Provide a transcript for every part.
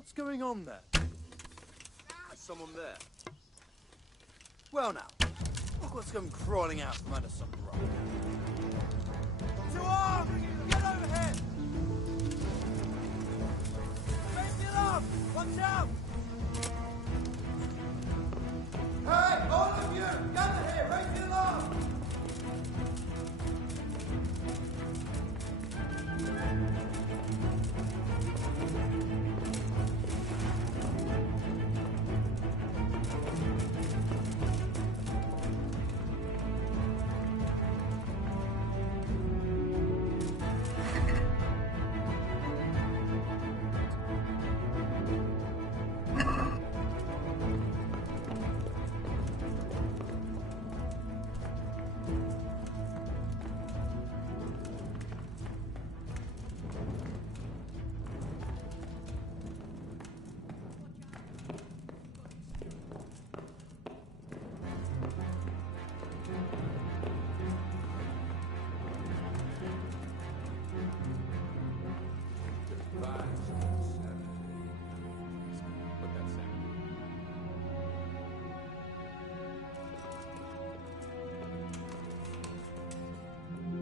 What's going on there? There's someone there. Well now, look what's come crawling out from under some rock. To arms! Get over here! Raise the alarm! Watch out! Hey, all of you! Gather here! Raise the alarm!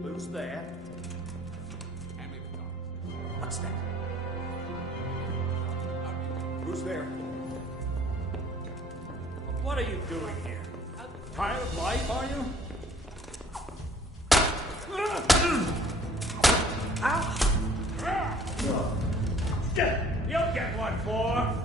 Who's there? Hand me the gun. What's that? Who's there? What are you doing here? Tired of life, are you? You'll get one for.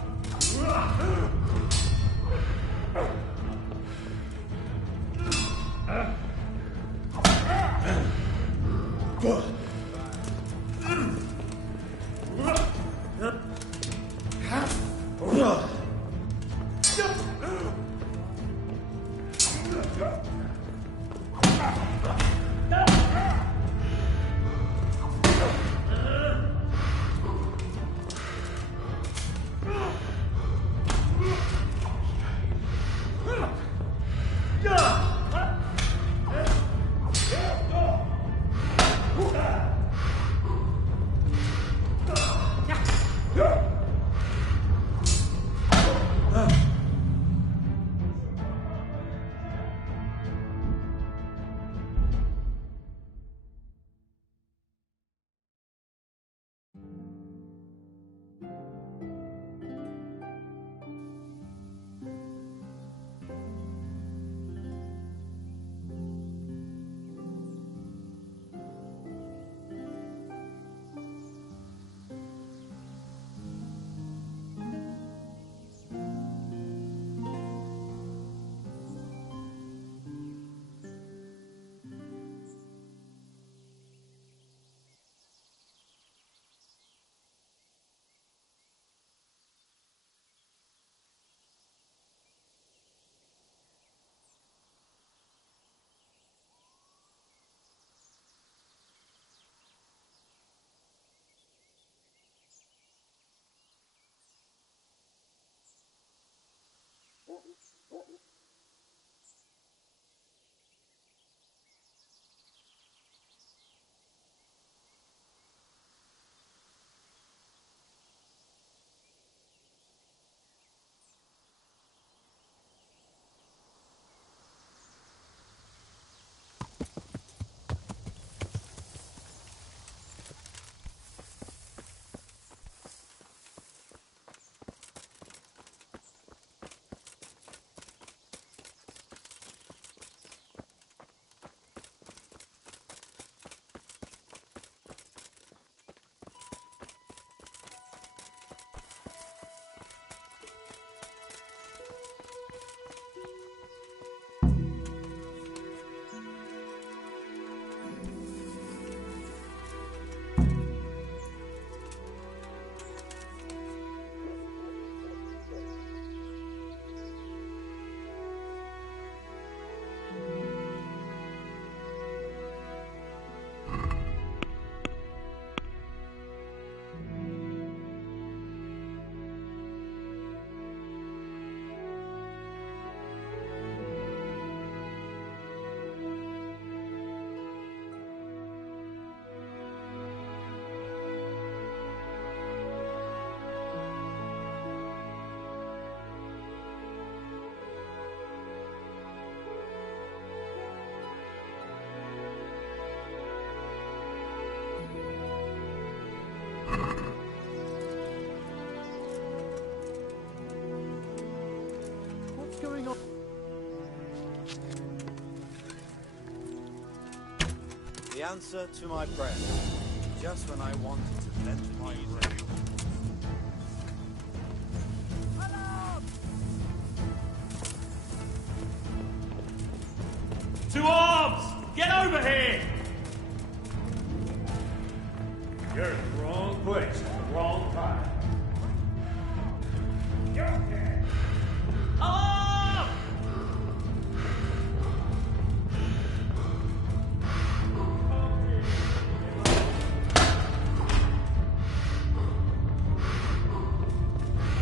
going on? The answer to my prayer. Just when I wanted to vent my rage. Two arms! Get over here! You're in the wrong place at the wrong time. You're okay. Alarm!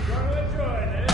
Gonna enjoy this.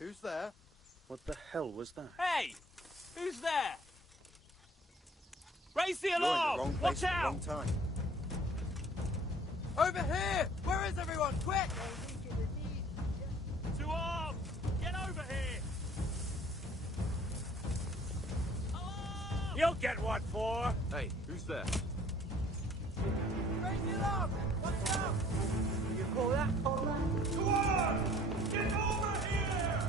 Who's there? What the hell was that? Hey! Who's there? Raise the You're in alarm! the wrong Watch place at the out! wrong time. Over here! Where is everyone? Quick! Two arms! Get over here! Alarm! You'll get what for? Hey, who's there? Raise the alarm! Watch out! You call that? Two arms! Get over here!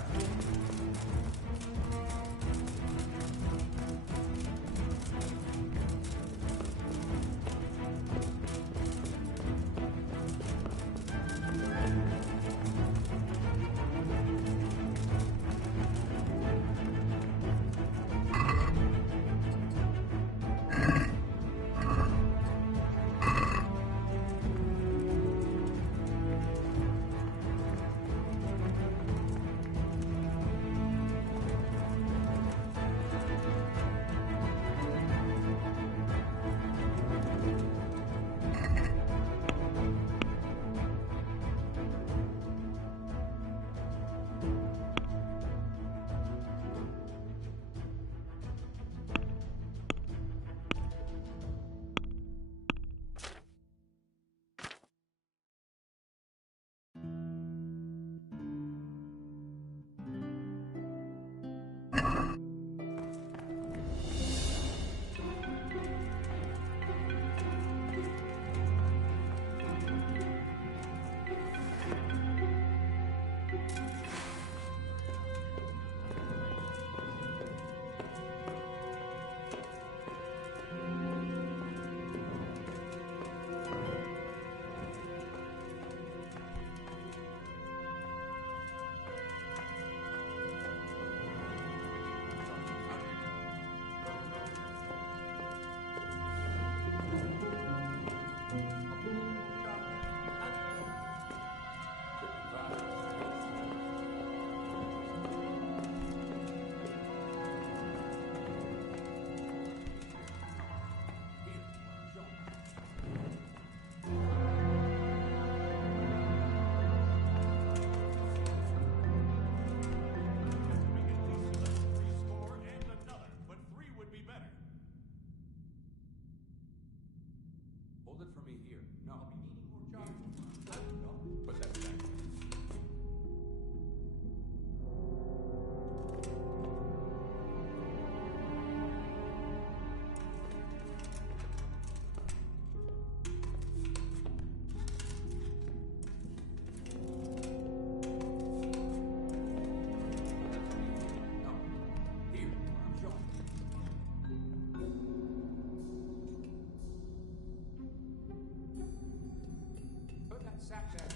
sack there.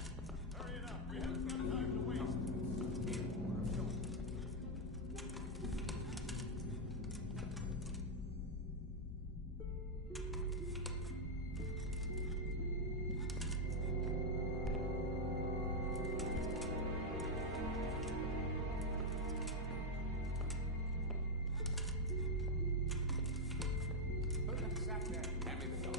Hurry it up. We haven't got time to waste. Here, where I'm showing. Put that sack there. Hand me the gun.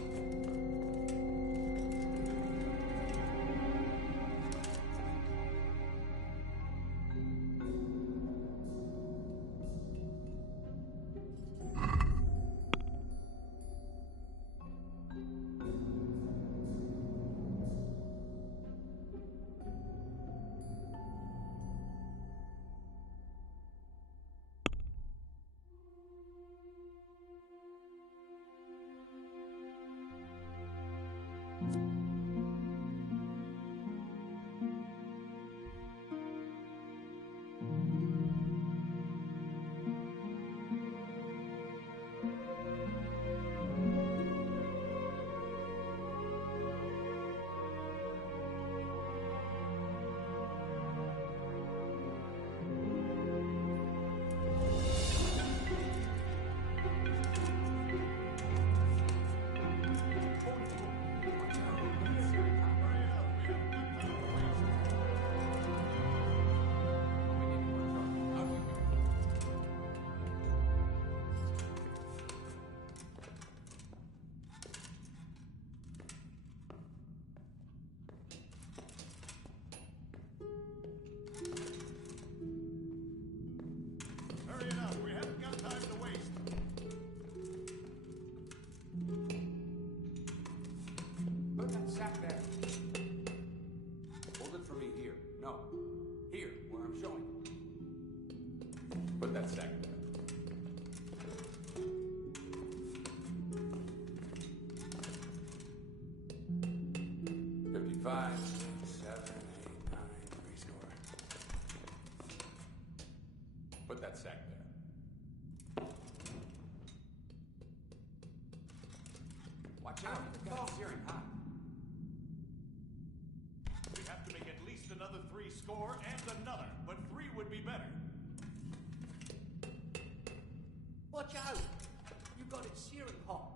Hurry it up. We haven't got time to waste. Put that sack there. Hold it for me here. No. Here, where I'm showing. Put that sack there. $55, 7, 8, 9, 3 score. Put that sack there. Watch out, the gun's searing hot. We have to make at least another 3 score and another, but 3 would be better. Watch out! You got it searing hot.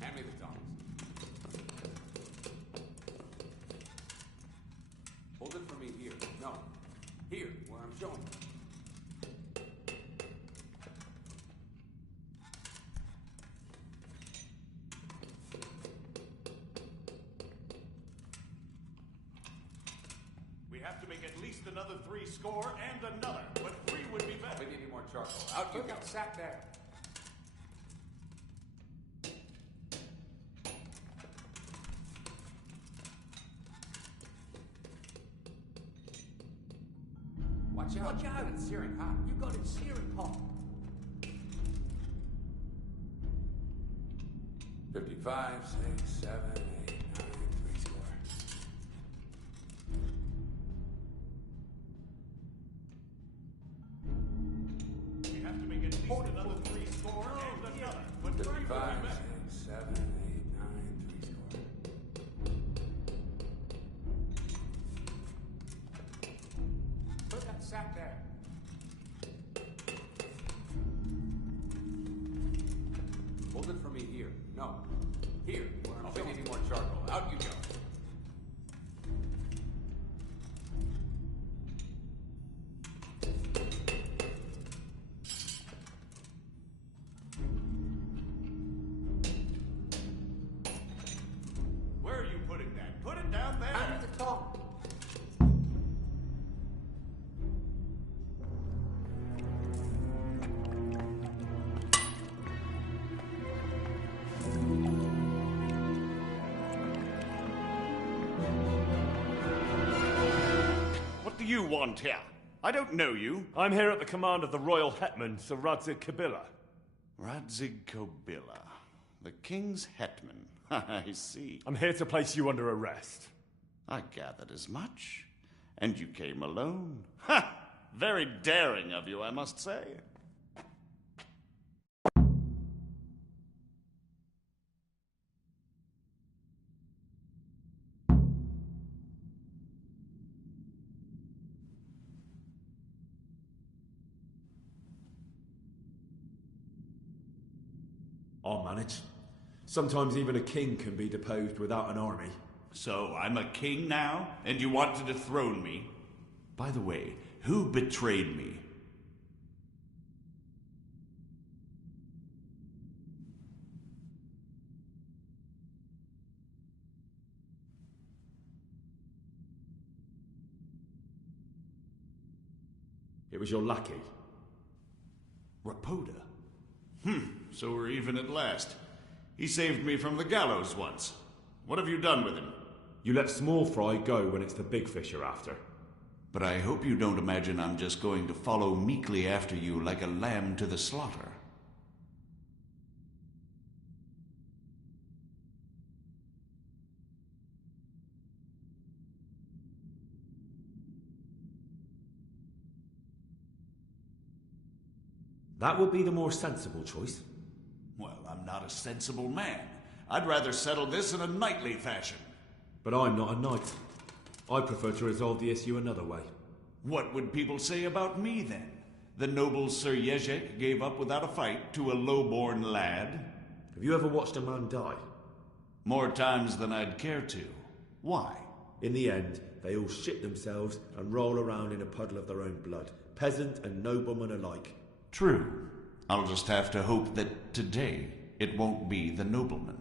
Hand me the tongs. Hold it for me here. No. Here, where I'm showing. We have to make at least another 3 score and another, but 3 would be better. We need more charcoal. Out you Put go. that sack there. Watch out. Watch out! It's searing hot. You got it searing hot. 55, 6, 7, 8, 9, 3 score. We have to make at least another 3 score and another, but 3 would be 55, better. 6, 7, 8, 9, 3 score. Put that sack there. Hold it for me here. No. Here, where I'm showing. We need more charcoal. Out you go. Where are you putting that? Put it down there. Hand me the top. What do you want here? I don't know you. I'm here at the command of the royal hetman, Sir Radzig Kabila. Radzig Kabila, the king's hetman. I see. I'm here to place you under arrest. I gathered as much. And you came alone. Ha! Very daring of you, I must say. I'll manage. Sometimes even a king can be deposed without an army. So I'm a king now, and you want to dethrone me? By the way, who betrayed me? It was your lackey. Rapoda? So we're even at last. He saved me from the gallows once. What have you done with him? You let small fry go when it's the big fish you're after. But I hope you don't imagine I'm just going to follow meekly after you like a lamb to the slaughter. That would be the more sensible choice. Well, I'm not a sensible man. I'd rather settle this in a knightly fashion. But I'm not a knight. I prefer to resolve the issue another way. What would people say about me, then? The noble Sir Jezek gave up without a fight to a low-born lad? Have you ever watched a man die? More times than I'd care to. Why? In the end, they all shit themselves and roll around in a puddle of their own blood, peasant and nobleman alike. True. I'll just have to hope that today it won't be the nobleman.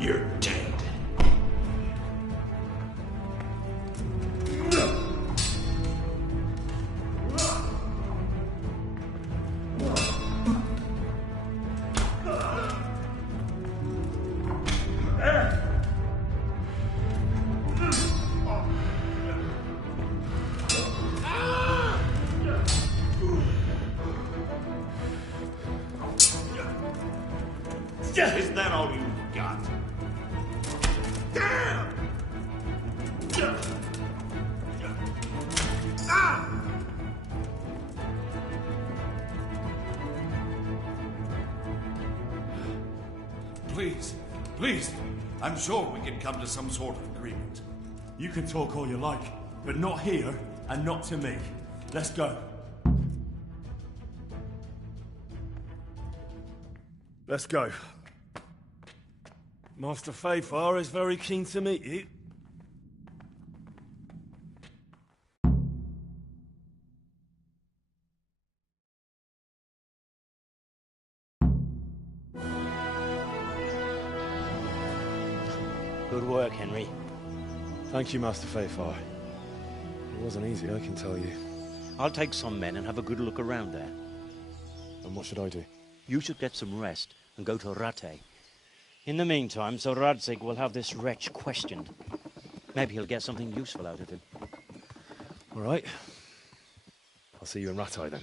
You're dead. Is that all you got? Damn! Please, I'm sure we can come to some sort of agreement. You can talk all you like, but not here and not to me. Let's go. Let's go. Master Fayfar is very keen to meet you. Good work, Henry. Thank you, Master Fayfar. It wasn't easy, I can tell you. I'll take some men and have a good look around there. And what should I do? You should get some rest and go to Rate. In the meantime, Sir Radzig will have this wretch questioned. Maybe he'll get something useful out of him. All right. I'll see you in Ratai then.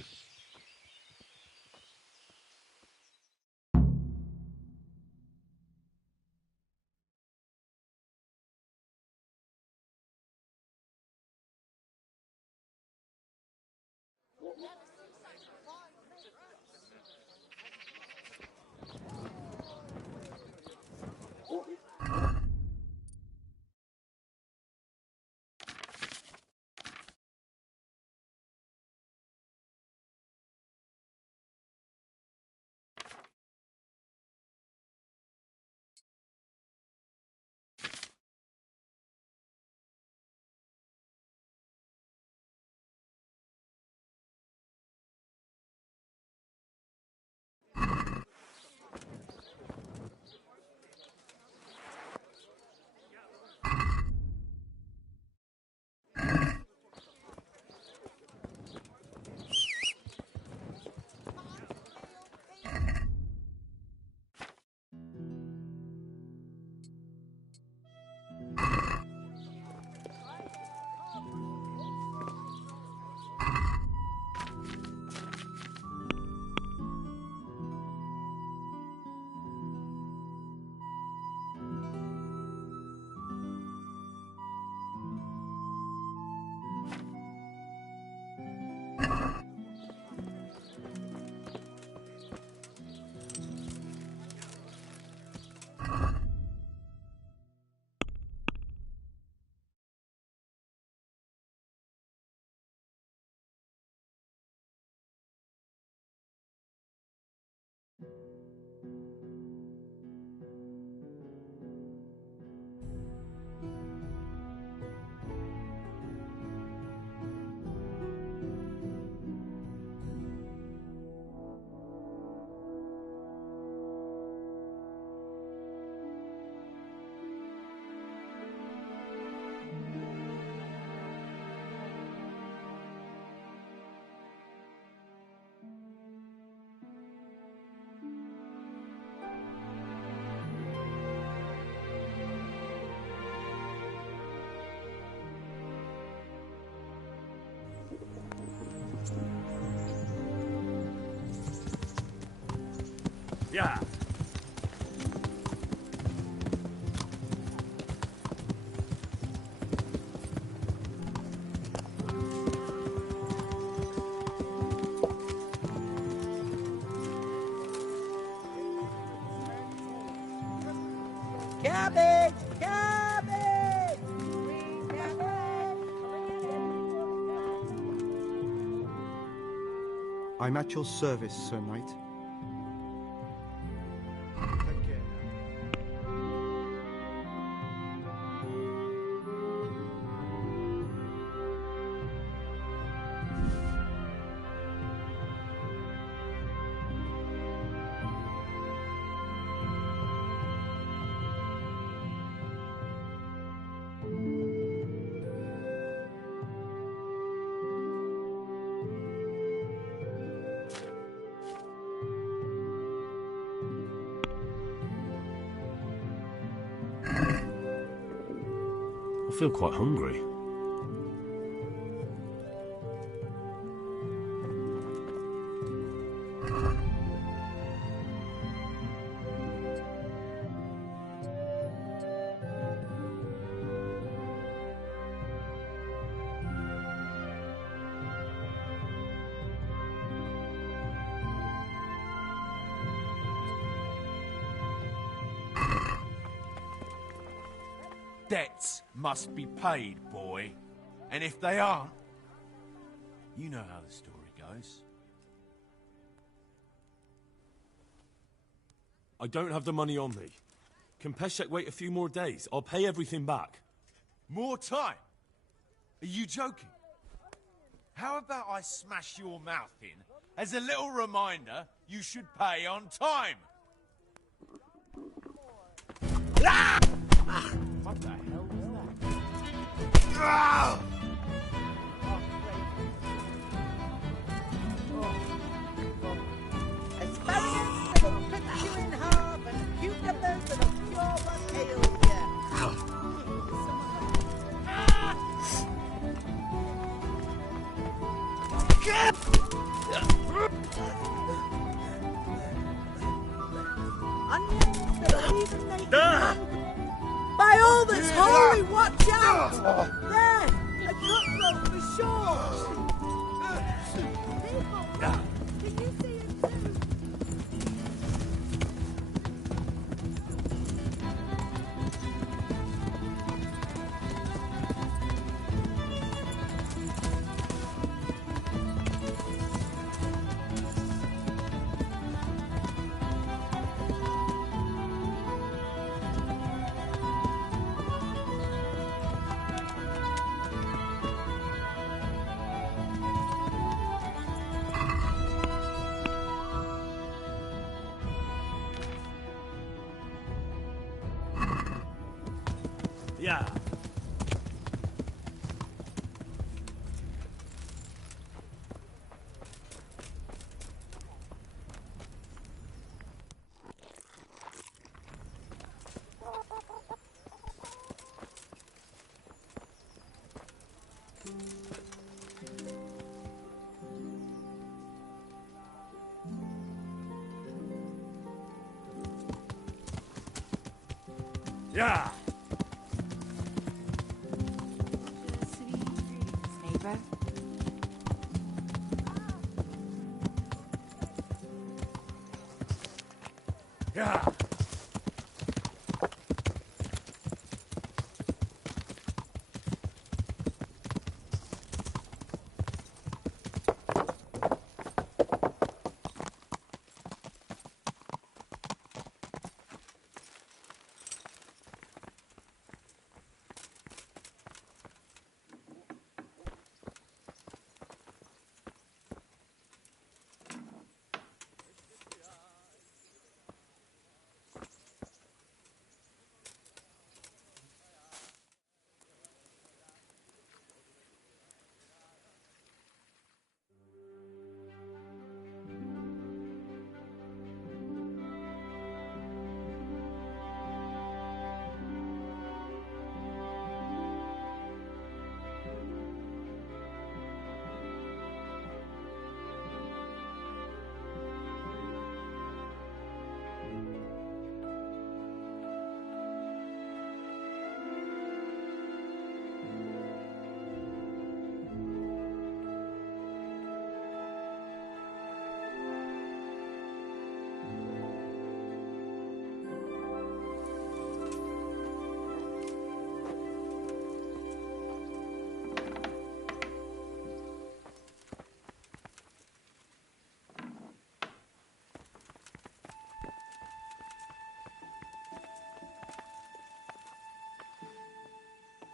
Yeah. Cabbage! Cabbage! Green cabbage! I'm at your service, Sir Knight. Take care now. I feel quite hungry. Debts must be paid, boy. And if they aren't, you know how the story goes. I don't have the money on me. Can Peshek wait a few more days? I'll pay everything back. More time? Are you joking? How about I smash your mouth in as a little reminder you should pay on time? Ah! What the hell was that? Ah! Asparagus that'll cut you in half and cucumbers that'll cure what ails you. Onions that'll even make you by all that's holy, watch out! There! A cutthroat for sure! People, can you see it too? Yeah. Yeah. Neighbor. Yeah.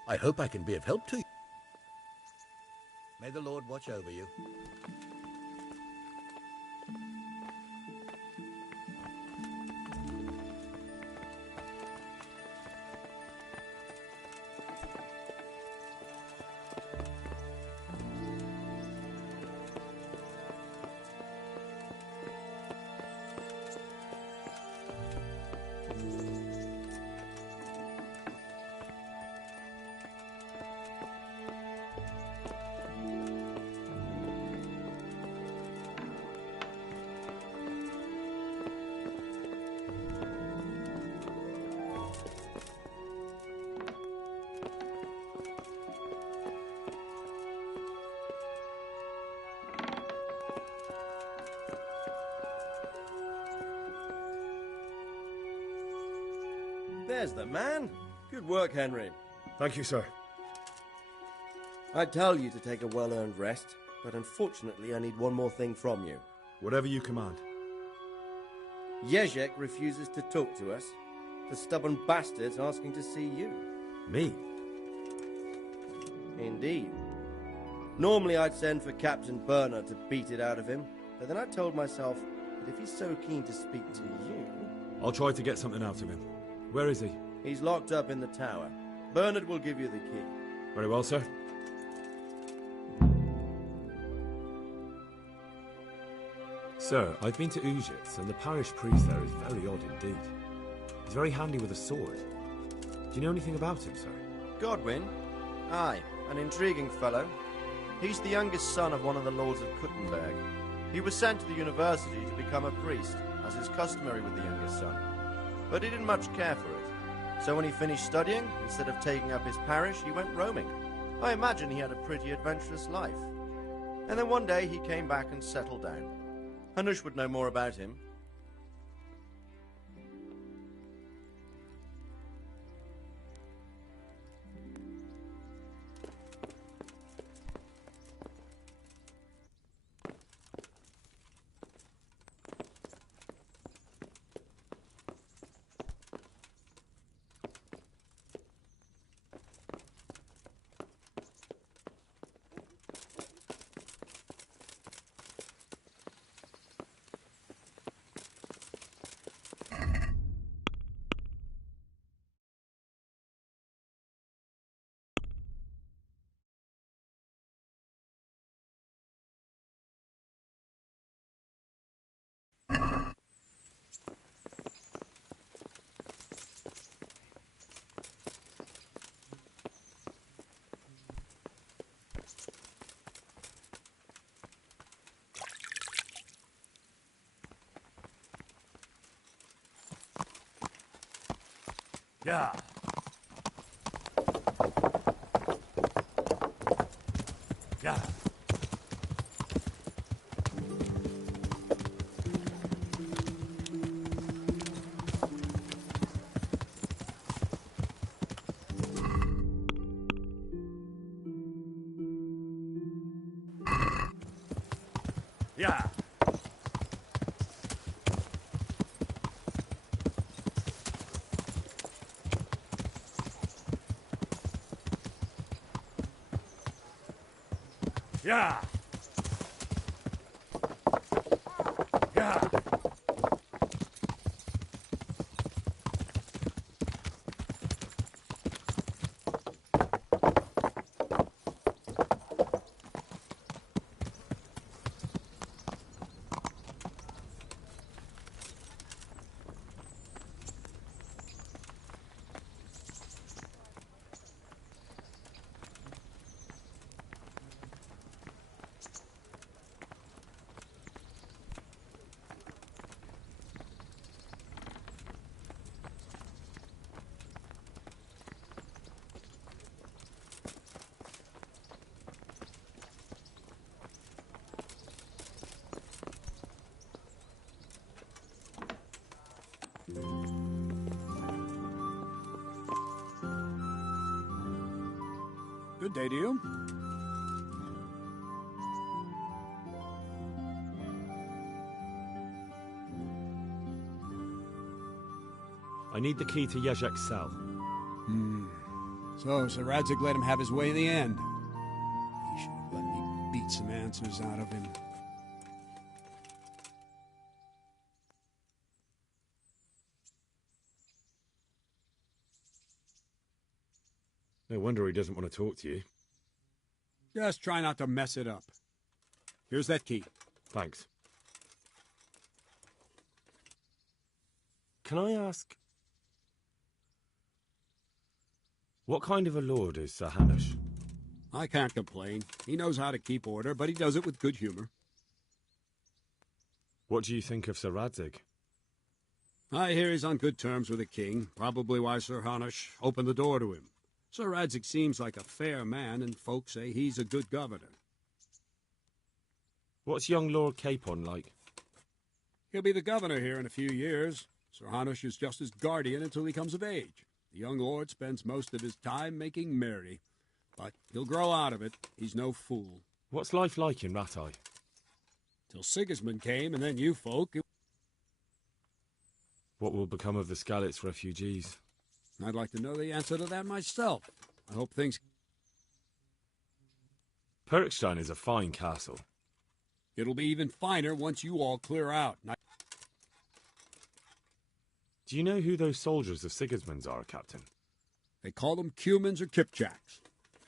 I hope I can be of help to you. May the Lord watch over you. There's the man. Good work, Henry. Thank you, sir. I tell you to take a well-earned rest, but unfortunately I need one more thing from you. Whatever you command. Jezek refuses to talk to us. The stubborn bastard's asking to see you. Me? Indeed. Normally I'd send for Captain Burner to beat it out of him, but then I told myself that if he's so keen to speak to you... I'll try to get something out of him. Where is he? He's locked up in the tower. Bernard will give you the key. Very well, sir. Sir, I've been to Ujitz, and the parish priest there is very odd indeed. He's very handy with a sword. Do you know anything about him, sir? Godwin? Aye, an intriguing fellow. He's the youngest son of one of the lords of Kuttenberg. He was sent to the university to become a priest, as is customary with the youngest son. But he didn't much care for it. So when he finished studying, instead of taking up his parish, he went roaming. I imagine he had a pretty adventurous life. And then one day he came back and settled down. Hanush would know more about him. Yeah. Yeah. Yeah. Yeah. Yeah. Good day to you. I need the key to Jezek's cell. So, Sir Radzig let him have his way in the end. He should have let me beat some answers out of him. No wonder he doesn't want to talk to you. Just try not to mess it up. Here's that key. Thanks. Can I ask... what kind of a lord is Sir Hanush? I can't complain. He knows how to keep order, but he does it with good humor. What do you think of Sir Radzig? I hear he's on good terms with the king, probably why Sir Hanush opened the door to him. Sir Radzig seems like a fair man, and folk say he's a good governor. What's young Lord Capon like? He'll be the governor here in a few years. Sir Hanush is just his guardian until he comes of age. The young lord spends most of his time making merry. But he'll grow out of it. He's no fool. What's life like in Rattay? Till Sigismund came, and then you folk... What will become of the Skalitz refugees? I'd like to know the answer to that myself. I hope things... Perkstein is a fine castle. It'll be even finer once you all clear out. Do you know who those soldiers of Sigismund's are, Captain? They call them Cumans or Kipchaks.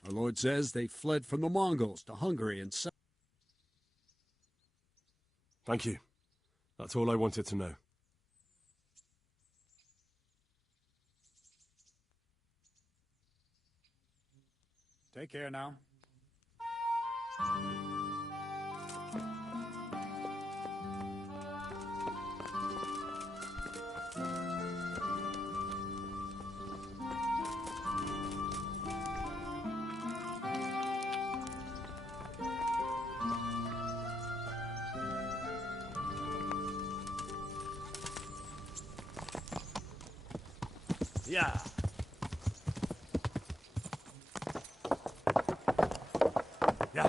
Our lord says they fled from the Mongols to Hungary and... Thank you. That's all I wanted to know. Take care now. Yeah. Yeah.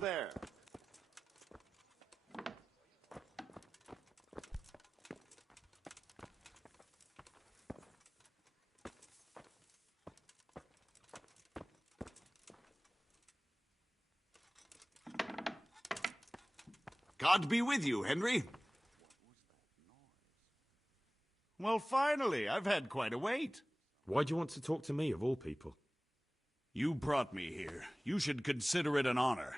there. God be with you, Henry. Well, finally, I've had quite a wait. Why do you want to talk to me, of all people? You brought me here. You should consider it an honor.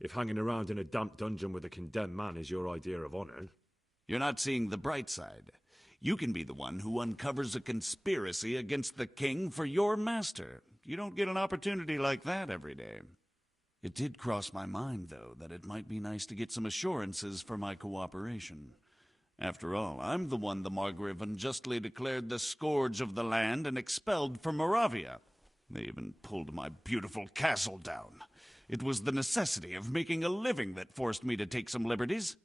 If hanging around in a damp dungeon with a condemned man is your idea of honor... You're not seeing the bright side. You can be the one who uncovers a conspiracy against the king for your master. You don't get an opportunity like that every day. It did cross my mind, though, that it might be nice to get some assurances for my cooperation. After all, I'm the one the Margrave unjustly declared the scourge of the land and expelled from Moravia. They even pulled my beautiful castle down. It was the necessity of making a living that forced me to take some liberties.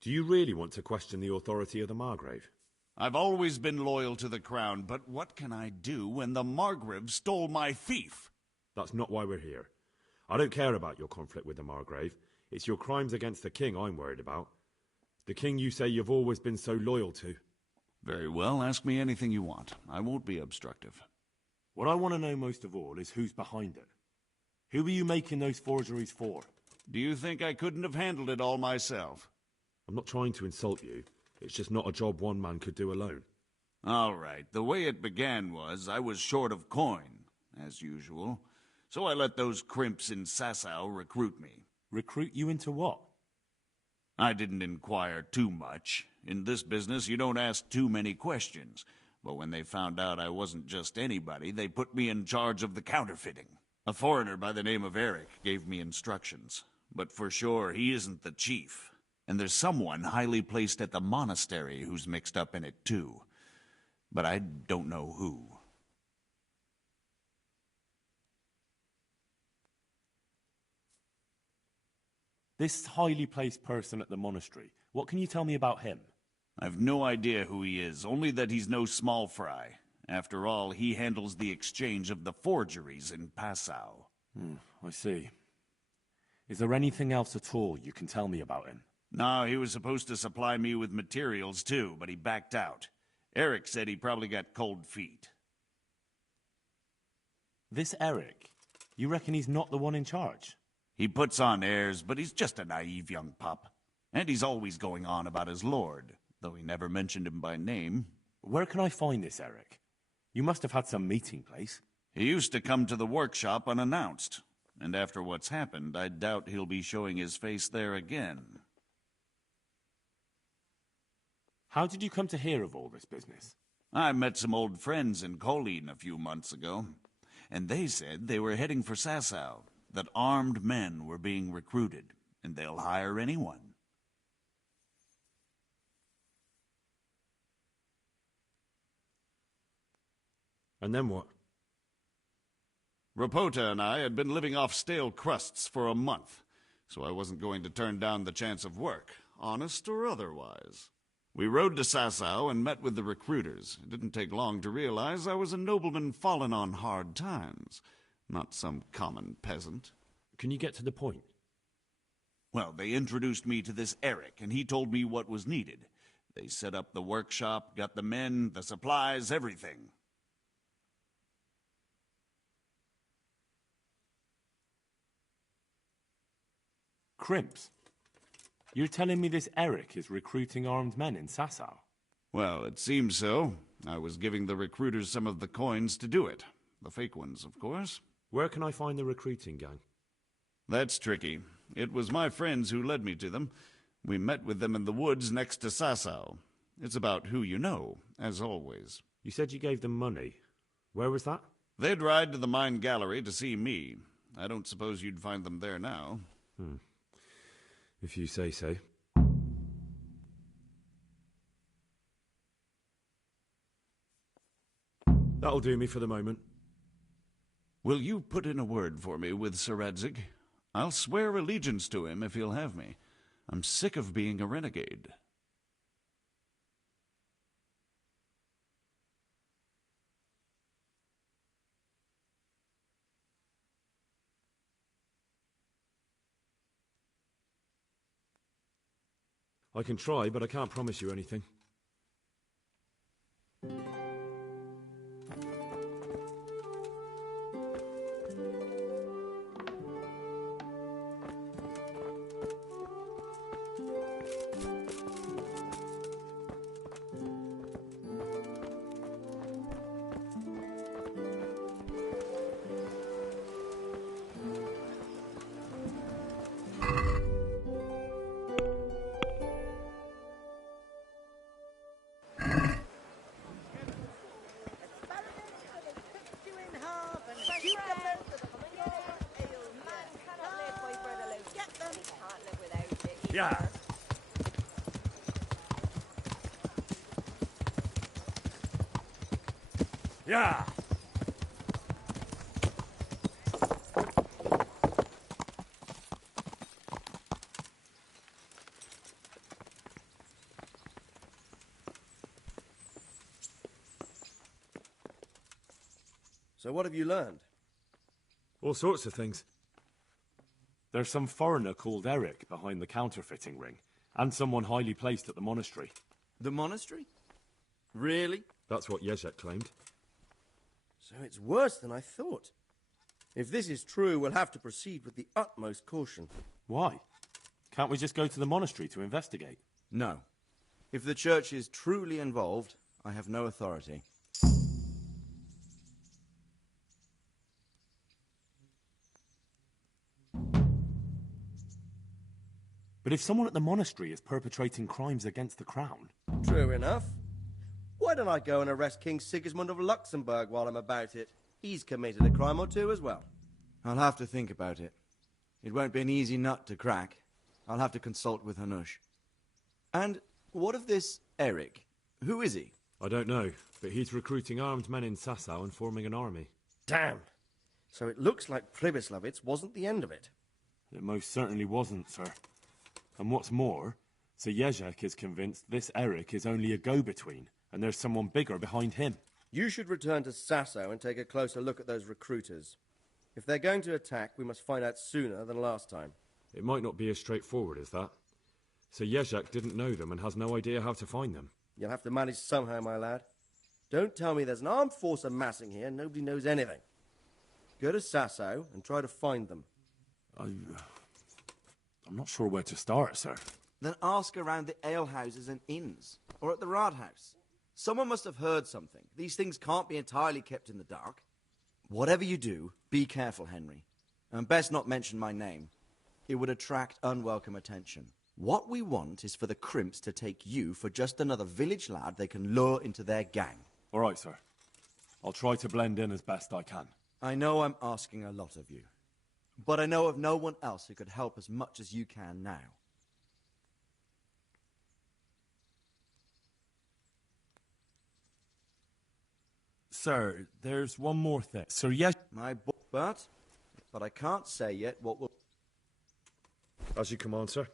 Do you really want to question the authority of the Margrave? I've always been loyal to the crown, but what can I do when the Margrave stole my fief? That's not why we're here. I don't care about your conflict with the Margrave. It's your crimes against the king I'm worried about. The king you say you've always been so loyal to. Very well, ask me anything you want. I won't be obstructive. What I want to know most of all is who's behind it. Who are you making those forgeries for? Do you think I couldn't have handled it all myself? I'm not trying to insult you. It's just not a job one man could do alone. All right. The way it began was I was short of coin, as usual. So I let those crimps in Sasau recruit me. Recruit you into what? I didn't inquire too much. In this business, you don't ask too many questions. But when they found out I wasn't just anybody, they put me in charge of the counterfeiting. A foreigner by the name of Eric gave me instructions. But for sure, he isn't the chief. And there's someone highly placed at the monastery who's mixed up in it too. But I don't know who. This highly placed person at the monastery, what can you tell me about him? I've no idea who he is, only that he's no small fry. After all, he handles the exchange of the forgeries in Passau. I see. Is there anything else at all you can tell me about him? No, he was supposed to supply me with materials too, but he backed out. Eric said he probably got cold feet. This Eric? You reckon he's not the one in charge? He puts on airs, but he's just a naive young pup. And he's always going on about his lord, though he never mentioned him by name. Where can I find this Eric? You must have had some meeting place. He used to come to the workshop unannounced. And after what's happened, I doubt he'll be showing his face there again. How did you come to hear of all this business? I met some old friends in Colleen a few months ago, and they said they were heading for Sasau, that armed men were being recruited, and they'll hire anyone. And then what? Rapota and I had been living off stale crusts for a month, so I wasn't going to turn down the chance of work, honest or otherwise. We rode to Sasau and met with the recruiters. It didn't take long to realize I was a nobleman fallen on hard times, not some common peasant. Can you get to the point? Well, they introduced me to this Eric, and he told me what was needed. They set up the workshop, got the men, the supplies, everything. Crimps? You're telling me this Eric is recruiting armed men in Sasau? Well, it seems so. I was giving the recruiters some of the coins to do it. The fake ones, of course. Where can I find the recruiting gang? That's tricky. It was my friends who led me to them. We met with them in the woods next to Sasau. It's about who you know, as always. You said you gave them money. Where was that? They'd ride to the mine gallery to see me. I don't suppose you'd find them there now. If you say so. That'll do me for the moment. Will you put in a word for me with Sir Radzig? I'll swear allegiance to him if he'll have me. I'm sick of being a renegade. I can try, but I can't promise you anything. Yeah. Yeah. So what have you learned? All sorts of things. There's some foreigner called Eric behind the counterfeiting ring, and someone highly placed at the monastery. The monastery? Really? That's what Yezhek claimed. So it's worse than I thought. If this is true, we'll have to proceed with the utmost caution. Why? Can't we just go to the monastery to investigate? No. If the church is truly involved, I have no authority. But if someone at the monastery is perpetrating crimes against the crown... True enough. Why don't I go and arrest King Sigismund of Luxembourg while I'm about it? He's committed a crime or two as well. I'll have to think about it. It won't be an easy nut to crack. I'll have to consult with Hanush. And what of this Eric? Who is he? I don't know, but he's recruiting armed men in Sasau and forming an army. Damn. So it looks like Pribyslavitz wasn't the end of it. It most certainly wasn't, sir. And what's more, Sir Yezhek is convinced this Eric is only a go-between, and there's someone bigger behind him. You should return to Sasau and take a closer look at those recruiters. If they're going to attack, we must find out sooner than last time. It might not be as straightforward as that. Sir Yezhek didn't know them and has no idea how to find them. You'll have to manage somehow, my lad. Don't tell me there's an armed force amassing here and nobody knows anything. Go to Sasau and try to find them. I'm not sure where to start, sir. Then ask around the alehouses and inns, or at the Rathaus. Someone must have heard something. These things can't be entirely kept in the dark. Whatever you do, be careful, Henry. And best not mention my name. It would attract unwelcome attention. What we want is for the crimps to take you for just another village lad they can lure into their gang. All right, sir. I'll try to blend in as best I can. I know I'm asking a lot of you, but I know of no one else who could help as much as you can now. Sir, there's one more thing. Sir, yes... But I can't say yet what will... As you command, sir.